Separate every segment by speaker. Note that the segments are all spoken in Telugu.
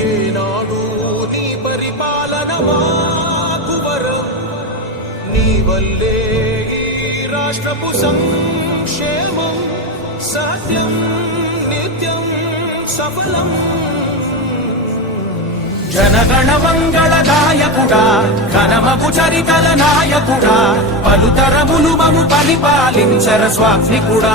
Speaker 1: ఏనాడు నీ పరిపాలన మాకు వరం. నీ వల్లే రాష్ట్రపు సంక్షేమం సత్యం నిత్యం సఫలం. జనగణ మంగళ నాయకుడా ఘనమపు చరితల నాయకుడా పలుతరములు మము పరిపాలించర స్వామికుడా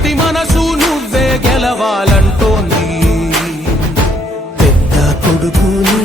Speaker 1: ప్రతి మనసు నువ్వే గెలవాలంటోంది. పెద్ద కొడుకుని